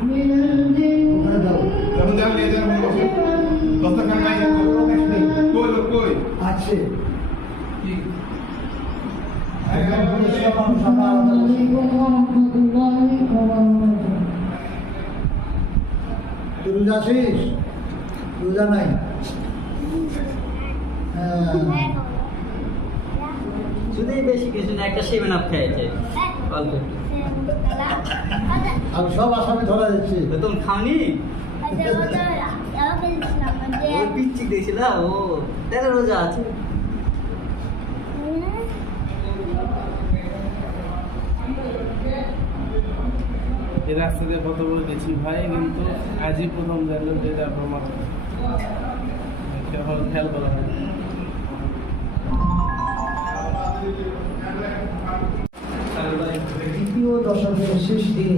ওখানে দাও। এখন যাও নিয়ে যাও বসে দস্তরখানা নাই কই লোক কই আছে কি একদম পরিষ্কার মানুষ আমরা আলাদা বসি। তুই রোজা আছিস? রোজা নাই? হ্যাঁ শুধু বেশি কিছু না, একটা 7 আপ খেয়েছে অল্প একটু। আমি সব আসামে ধরা যাচ্ছে। তো তুমি খাওনি? ওই পিচ্ছি দিয়েছিল ও, দেখো রোজা আছে। এই রাস্তা দিয়ে কত বড় গেছি ভাই, কিন্তু আজই প্রথম জানলাম যে এটা প্রমাণ খেয়াল করা হয়। দ্বিতীয় দশকের শেষ দিন